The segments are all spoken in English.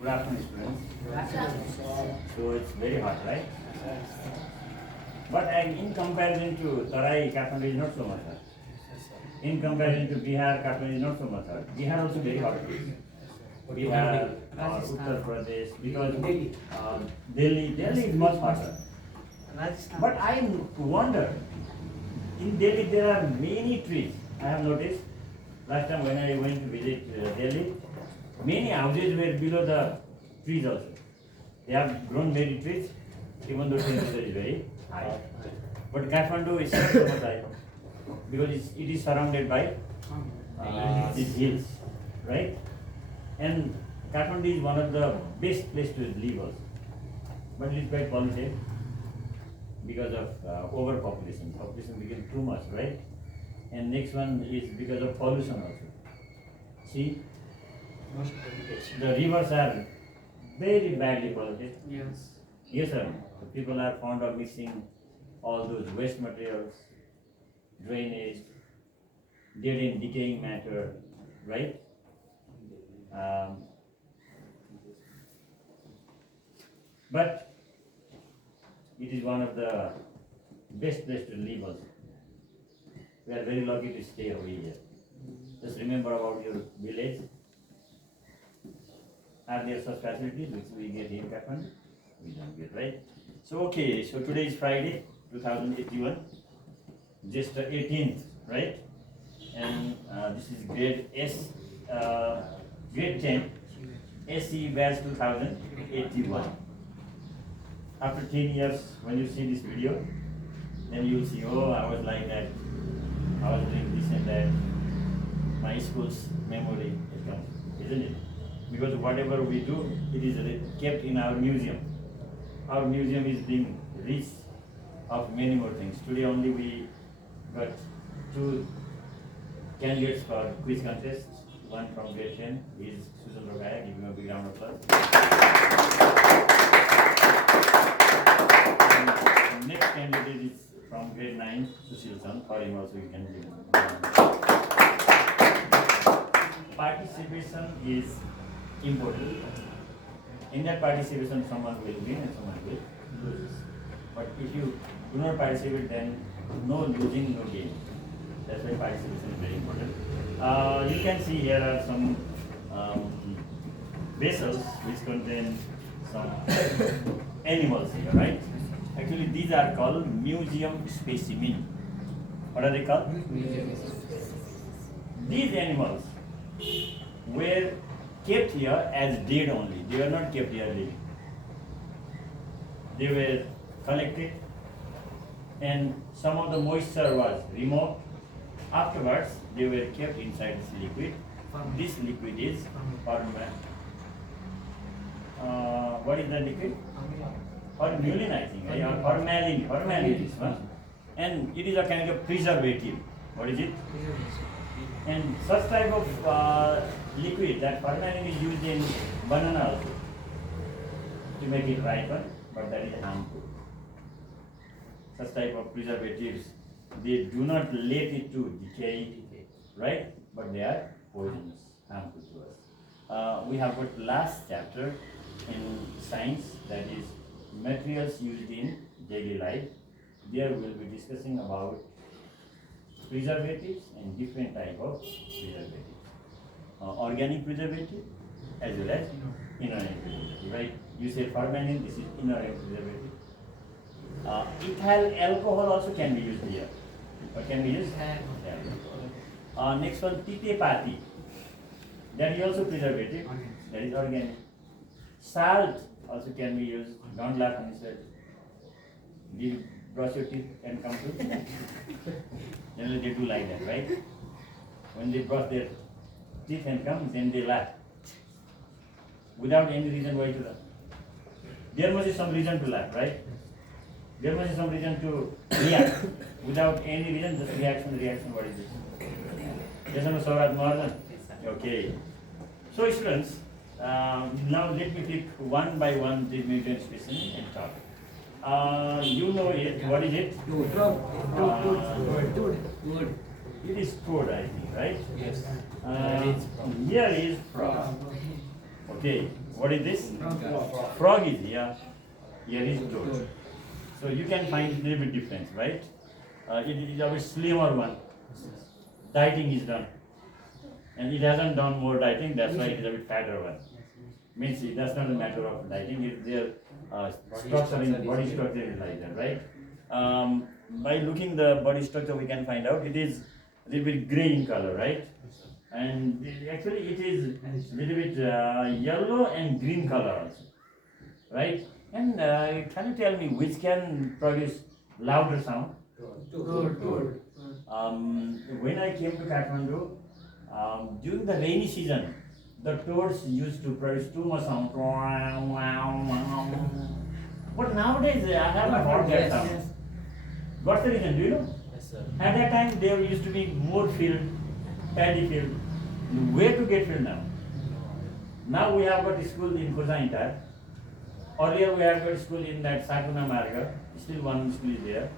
Good afternoon, students. So it's very hot, right? But in comparison to Tarai, Kathmandu is not so much hot. In comparison to Bihar, Kathmandu is not so much hot. Bihar also very hot. Bihar, Uttar Pradesh, because Delhi is much hotter. But I wonder, in Delhi there are many trees. I have noticed last time when I went to visit Delhi, many houses were below the trees also. They have grown many trees, even though temperature is very high. But Kathmandu is not so much high because it is surrounded by these hills, right? And Kathmandu is one of the best place to live also. But it is quite polluted because of overpopulation. Population became too much, right? And next one is because of pollution also. See, the rivers are very badly polluted. Yes. Yes, sir. The people are fond of mixing all those waste materials, drainage, dead and decaying matter, right? But it is one of the best place to live also. We are very lucky to stay over here. Just remember about your village. Are there such facilities which we get in Kathmandu? We don't get, right? So okay, so today is Friday, 2081, just the 18th, right? And this is grade S, grade 10, SE batch 2081. After 10 years, when you see this video, then you will see, oh, I was like that, I was doing this and that. My school's memory, it comes, isn't it? Because whatever we do, it is kept in our museum. Our museum is being rich of many more things. Today only we got 2 candidates for quiz contest. One from grade 10 is Susan Rogaya. Give him a big round of applause. And next candidate is from grade 9, Sushil San. For him also you can give him a round. Participation is important. In that participation, someone will win and someone will lose. But if you do not participate, then no losing, no gain. That's why participation is very important. You can see here are some vessels which contain some animals here, right? Actually, these are called museum specimen. What are they called? These animals were kept here as dead only. They were not kept here living. They were collected and some of the moisture was removed. Afterwards, they were kept inside this liquid. This liquid is formalin. What is the liquid? Formalin, I think. Formalin is one. And it is a kind of preservative. What is it? And such type of liquid, that formalin is used in banana also to make it ripen, but that is harmful. Such type of preservatives, they do not let it to decay, right? But they are poisonous, harmful to us. We have got last chapter in science, that is materials used in daily life. There we will be discussing about preservatives and different type of preservatives. Organic preservative as well as inorganic preservative, right? You said formalin, this is inorganic preservative. Ethyl alcohol also can be used here. What can be used? Next one, titepati. That is also preservative. That is organic. Salt also can be used. Don't laugh when you said, you brush your teeth and come to. Generally they do like that, right? When they brush their teeth and come, then they laugh. Without any reason why to laugh. There must be some reason to laugh, right? There must be some reason to react. Without any reason, just reaction, what is this? Yes or no, Saurabh Mohan? Okay. So students, now let me pick one by one the mutant specimen and talk. You know it, what is it? Wood. It is toad, I think, right? Yes. Here is frog. Okay, What is this? Frog is here. Here is toad. So you can find a little bit difference, right? It is a bit slimmer one. Dieting is done. And it hasn't done more dieting, that's why it is a bit fatter one. Means it does not a matter of dieting, it's their structure in body structure is like that, right? By looking the body structure we can find out it is a little bit grey in color, right? And actually it is a little bit yellow and green color also, right? And can you tell me which can produce louder sound? Toad. When I came to Kathmandu, during the rainy season, the toads used to produce too much sound. But nowadays, I haven't heard that sound. What's the reason? Do you know? Yes, sir. At that time, there used to be more field, paddy field. Where to get field now? Now we have got a school in Khojaintar. Earlier we have got a school in that Sakuna Marga. Still one school is there.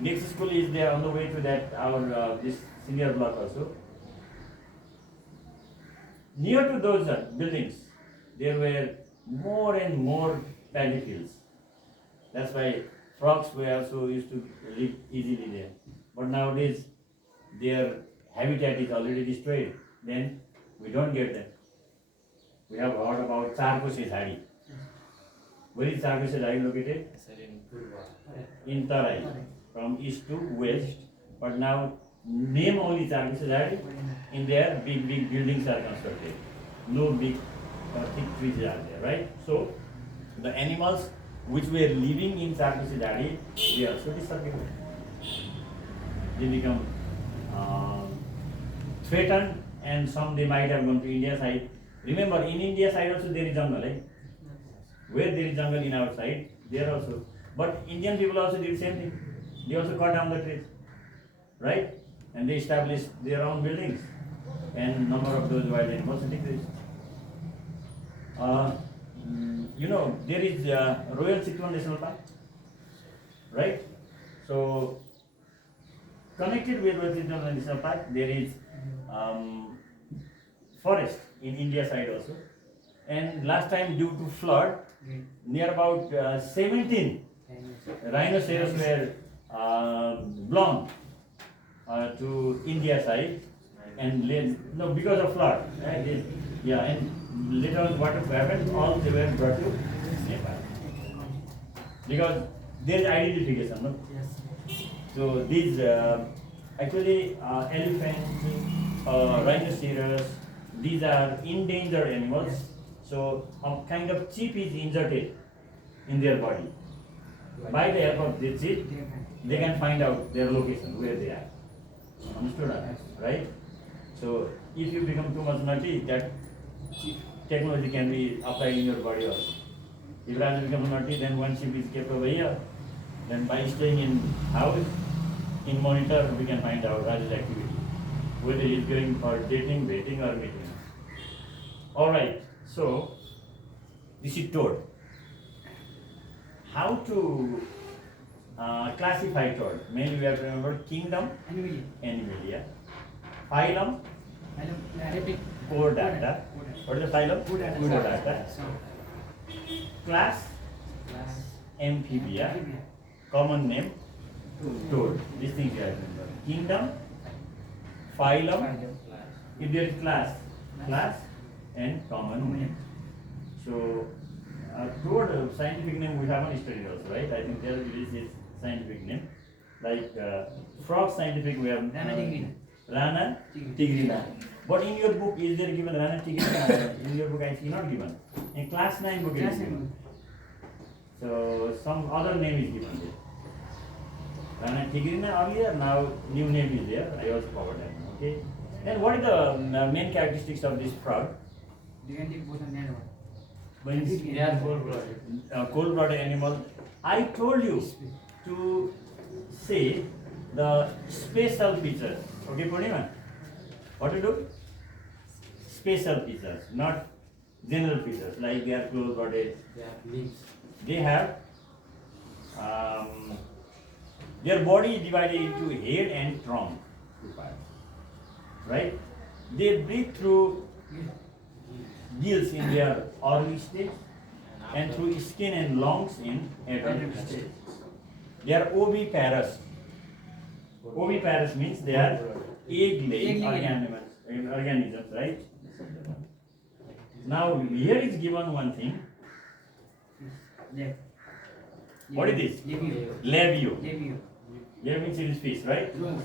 Next school is there on the way to that our this senior block also. Near to those buildings, there were more and more paddy fields. That's why frogs were also used to live easily there. But nowadays, their habitat is already destroyed. Then we don't get them. We have heard about Charkose Zhadi. Where is Charkose Zhadi located? Yes, sir, in Purva. In Tarai, from east to west. But now, name only Charkose Zhadi. In there, big buildings are constructed. No big thick trees are there, right? So, the animals which were living in Charkose Zhadi, they also disappeared. They become threatened, and some they might have gone to India side. Remember, in India side also there is jungle, right? Where there is jungle in our side, there also. But Indian people also did the same thing. They also cut down the trees, right? And they established their own buildings, and number of those wild animals decreased. You know, there is Royal Chitwan National Park, right? So, connected with Royal Chitwan National Park, there is forest in India side also. And last time due to flood, near about 17 rhinoceros were blown to India side, and no, because of flood. Right? Yeah, and later on what happened, all they were brought to Nepal. Because there is identification, no? So these actually elephants, rhinoceros, these are endangered animals. So a kind of chip is inserted in their body. By the help of this chip, they can find out their location, where they are. Understood? Right? So if you become too much nutty, that technology can be applied in your body also. If Raja becomes nutty, then one chip is kept over here. Then by staying in house, in monitor, we can find out Raja's activity. Whether he is going for dating, waiting, or meeting. Alright, so this is toad. How to classify toad? Mainly we have to remember kingdom, Animalia. Phylum, Chordata. What is the phylum? Chordata. Class, Amphibia. Common name, toad. These things you have to remember. Kingdom, phylum, if there is class, and common name. So, toad scientific name we haven't studied also, right? I think there is his scientific name. Like frog scientific we have Rana tigrina. But in your book, is there given Rana tigrina? In your book, I see not given. In class 9 book, it is given. So some other name is given there. Rana tigrina earlier, now new name is there. I also covered that. Okay. Then what is the main characteristics of this frog? They are cold-blooded. Cold-blooded animal. I told you to say the special features. Okay, Purnima? What to do? Special features, not general features. Like they are cold-blooded. They have limbs. They have their body is divided into head and trunk, two parts. Right? They breathe through gills in their early stage and through skin and lungs in adult stage. They are oviparous. Oviparous means they are egg-laying organisms, right? Now here is given one thing. Left. What is this? Labio. Labio. Labio. Labio means it is fish, right? Yes.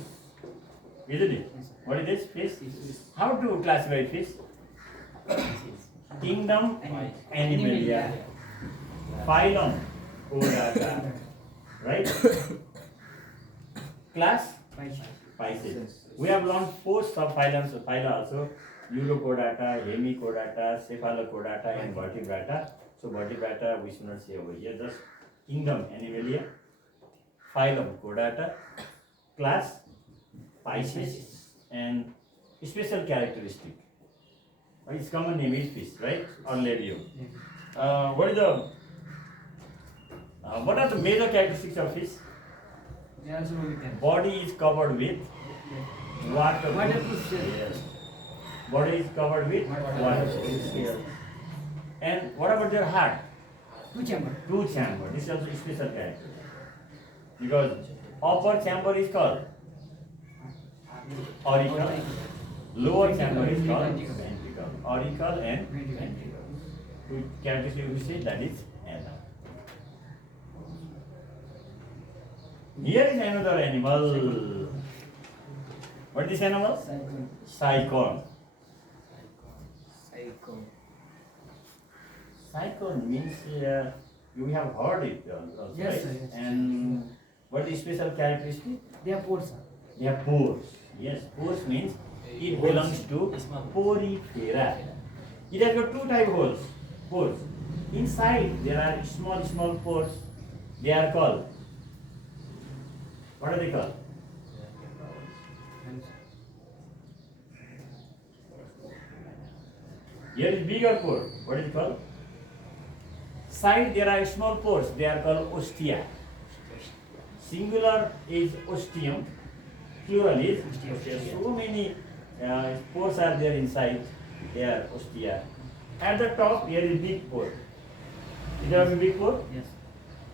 Isn't it? What is this? Fish? How to classify fish? Kingdom Animalia. Phylum Chordata. Right? Class Pisces. We have learned 4 subphylums of phyla also. Urochordata, Hemichordata, Cephalochordata and Vertebrata. So vertebrata we should not say over here. Just kingdom Animalia, phylum Chordata, class Pisces, and special characteristic. Its common name is fish, right? Or labio. What are the major characteristics of fish? They also oviparous. Body is covered with water. Waterproof shell. Yes. Body is covered with waterproof shell. And what about their heart? 2 chamber. 2 chamber. This is also a special character. Because upper chamber is called auricle, lower chamber is called ventricle. Auricle and ventricle. 2 characteristics we say that is ana. Here is another animal. What is this animal? Cyclone. Cyclone means you have heard it also, Yes, right? sir, yes. And what is special characteristic? They are pores, sir. They have pores. Yes, pores means it belongs to porifera. It has got 2 type holes. Pores. Inside there are small pores. They are called. What are they called? Here is bigger pore. What is it called? Side there are small pores. They are called ostia. Singular is ostium. Plural is ostia. So many pores are there inside. They are ostia. At the top here is big pore. Is there a big pore? Yes.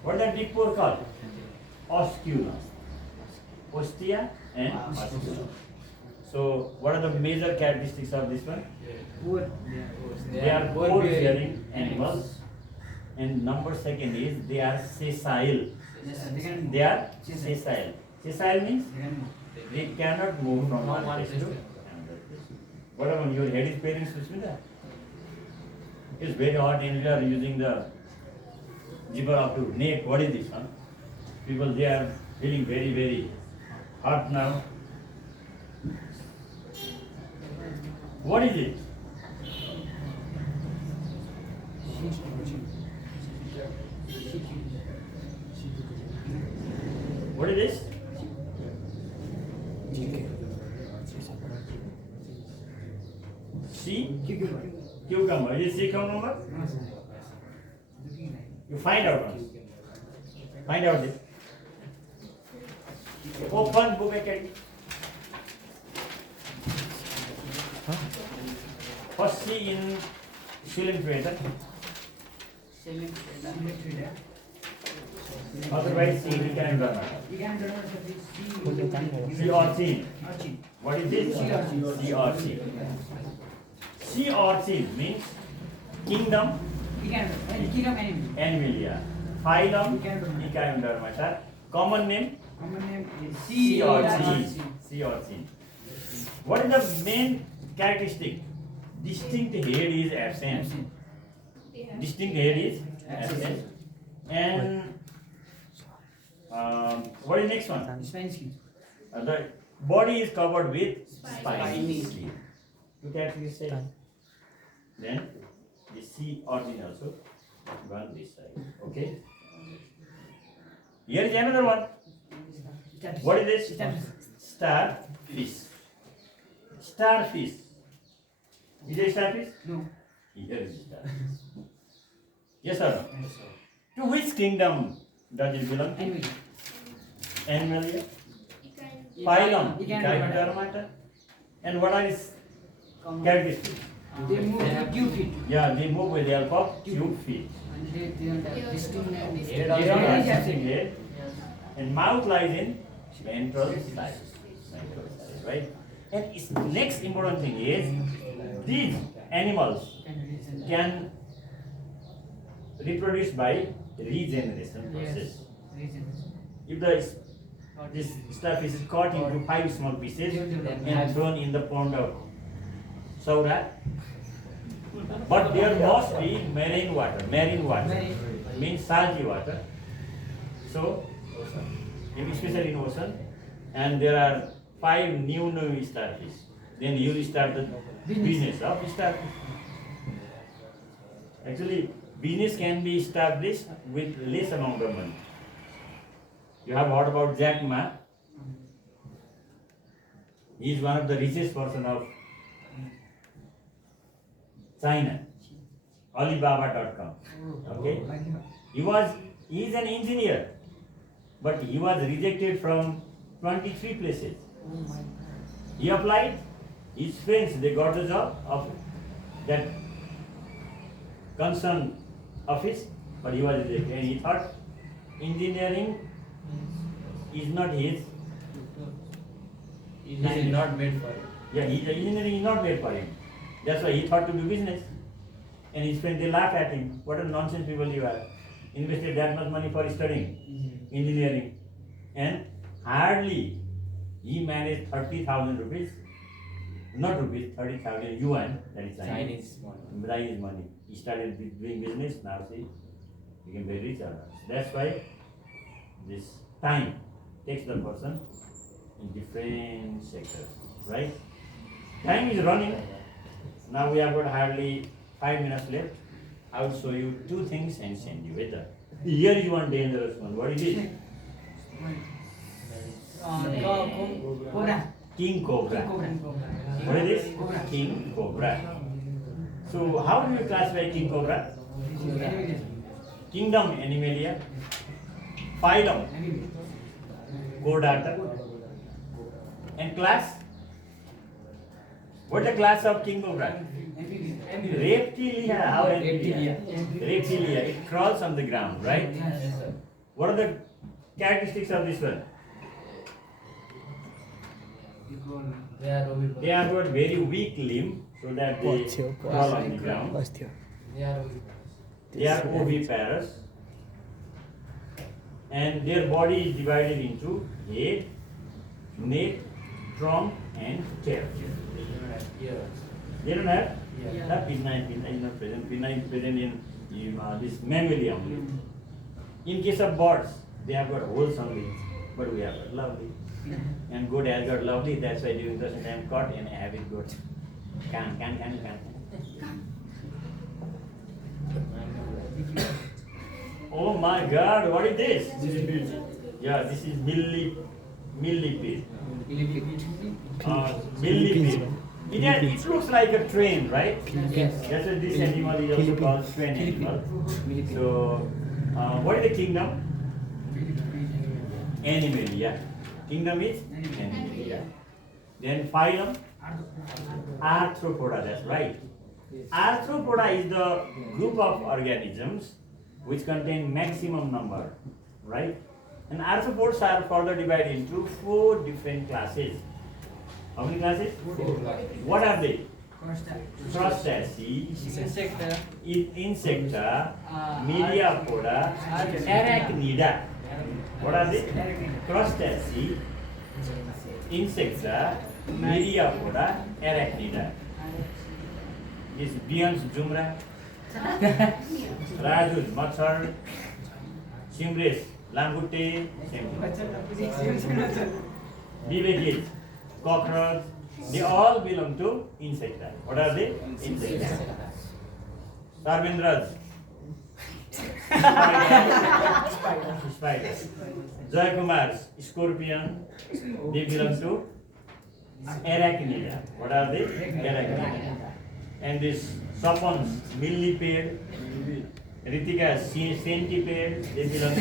What is that big pore called? Osculum. Ostia and osculum. So what are the major characteristics of this one? Pore. They are pore-bearing animals. And number 2 is they are sessile. Yes, sir. They can. They are sessile. Sessile means They can move. they cannot move from one one place place to to another place. What about your head is paining, Susmita? It's very hot and we are using the zipper up to neck. What is this? Huh? People they are feeling very hot now. What is it? What is this? C? Cucumber. Cucumber. Is it cucumber? No, sir. Looking like. You find out once. Find out this. Open book academy. First C in Shilling Cement. otherwise C we can run. You can do it. C or C. Archie. What is this? Sea urchin. Sea urchin. Sea urchin means kingdom You can do. Kingdom animal. Animalia. Phylum Echinodermata. Echinodermata. Common name Common name is sea urchin. Sea urchin. What is the main characteristic? Distinct head is absent. Distinct head is absent. And what is next one? Spine skin. The body is covered with spiny Spiny skin. You can say. Then the sea origin also run this side. Okay. Here is another one. What is this? Starfish. Starfish. Is it starfish? No. Here is starfish. Yes or no? To which kingdom does it belong? Anyway. Animalia. Phylum. Echinodermata. Echinodermata. And what are its Common. characteristics? They move with tube feet. Yeah, they move with the help of tube feet. And they don't have discriminate. They don't have sensing head, and mouth lies in ventral side. Ventral side, right? And its next important thing is these animals can reproduce by regeneration process. If this stuff is cut into 5 small pieces and thrown in the pond of soda, but there must be marine water. Marine water means salty water. So, especially in ocean, and there are 5 new starfish. Then you will start the business of starfish. Actually, business can be established with less amount of money. You have heard about Jack Ma. He is one of the richest person of China. Alibaba.com. Okay. He is an engineer, but he was rejected from 23 places. He applied. His friends, they got the job of that concerned office, but he was rejected, and he thought engineering is not his. It is not made for it. Yeah, engineering is not made for him. That's why he thought to do business. And his friends, they laugh at him. What a nonsense people you are. Invested that much money for studying engineering. And hardly he managed 30,000 rupees. Not rupees, 30,000 yuan. That is Chinese money. Chinese money. He started doing business. Now see, became very rich. That's why this time takes the person in different sectors, right? Time is running. Now we have got hardly 5 minutes left. I will show you 2 things and send you with that. Here is one dangerous one. What is it? Cobra. King Cobra. What is this? King Cobra. So how do you classify King Cobra? Kingdom Animalia. Phylum Chordata. And class? What is the class of King Cobra? Reptilia. How reptilia? Reptilia. It crawls on the ground, right? What are the characteristics of this one? They have got very weak limb, so that they crawl on the ground. They are oviparous, and their body is divided into head, neck, trunk, and tail. They don't have? That pinna is not present. Pinna is present in this mammalian only. In case of birds, they have got holes only, but we have got lovely. And goat has got lovely, that's why during the time caught and have it got can. Oh my God, what is this? Yeah, this is millipede. Millipede. It looks like a train, right? Yes. That's why this animal is also called train animal. So, what is the kingdom? Animalia. Kingdom is Animalia. Then phylum, Arthropoda, that's right. Arthropoda is the group of organisms which contain maximum number, right? And arthropods are further divided into 4 different classes. How many classes? 4 classes. What are they? Crustacea. Crustacea, Insecta, Myriapoda, Arachnida. What are they? Crustacea, Insecta, Myriapoda, Arachnida. This Beyond's Jumra, Raju's Machar, Simres, Lambute, Vivek, cockroach, they all belong to insecta. What are they? Insecta. Sarvendras, spider. Jayakumars, scorpion, they belong to arachnida. What are they? Arachnida. And this Sapons, millipede, Ritika, centipede, they belong to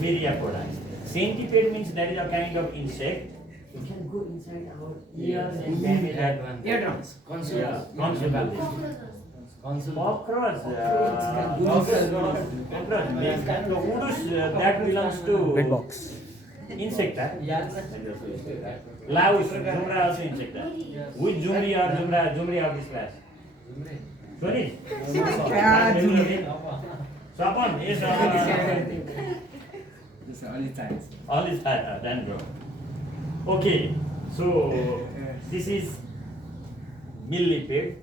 Myriapoda. Centipede means that is a kind of insect. It can go inside our Yes, ears it and can be that one. eardrums. Yeah, constable. Consul. Cockroach. Cockroach. Cockroach. So Udus, that belongs to Red box. insecta. Yes. Laus, Jumra also insecta. Which Jumri or Jumri of this class? Sorry? Sapon, yes. This is only times. All is done, bro. Okay, so this is millipede.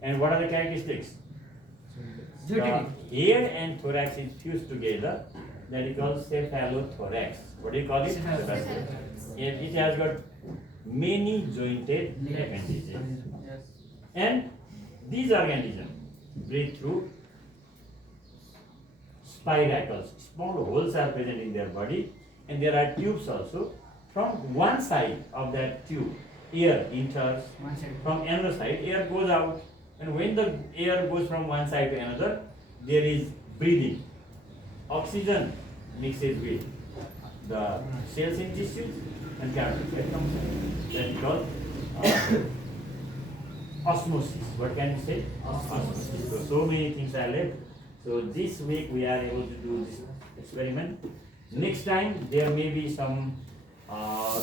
And what are the characteristics? The head and thorax is fused together. That is called cephalothorax. What do you call it? Cephalothorax. It has got many jointed appendages. And these organisms breathe through spiracles. Small holes are present in their body, and there are tubes also. From one side of that tube, air enters. One side. From another side, air goes out. And when the air goes from one side to another, there is breathing. Oxygen mixes with the cells in tissues and carbon dioxide. That is called osmosis. What can you say? Osmosis. So many things are left. So this week we are able to do this experiment. Next time there may be some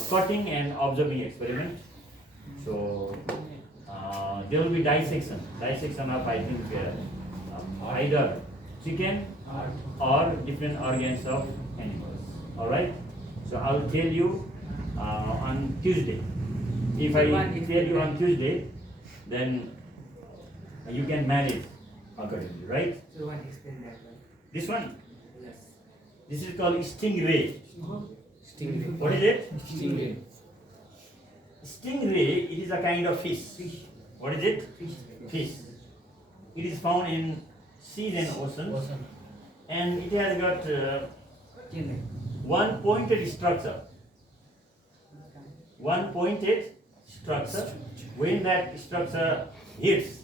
cutting and observing experiment. So there will be dissection of, I think, either chicken or different organs of animals. All right. So I will tell you on Tuesday. If I tell you on Tuesday, then you can manage accordingly, right? So what explain that one? This one, Yes. this is called stingray. Stingray. What is it? Stingray. Stingray, it is a kind of fish. What is it? Fish. It is found in seas and oceans, and it has got one pointed structure. One pointed structure. When that structure hits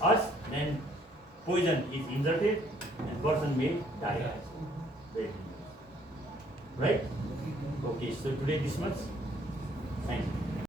us, then poison is inserted and person may die. Right? Okay, so today this much. Thank you.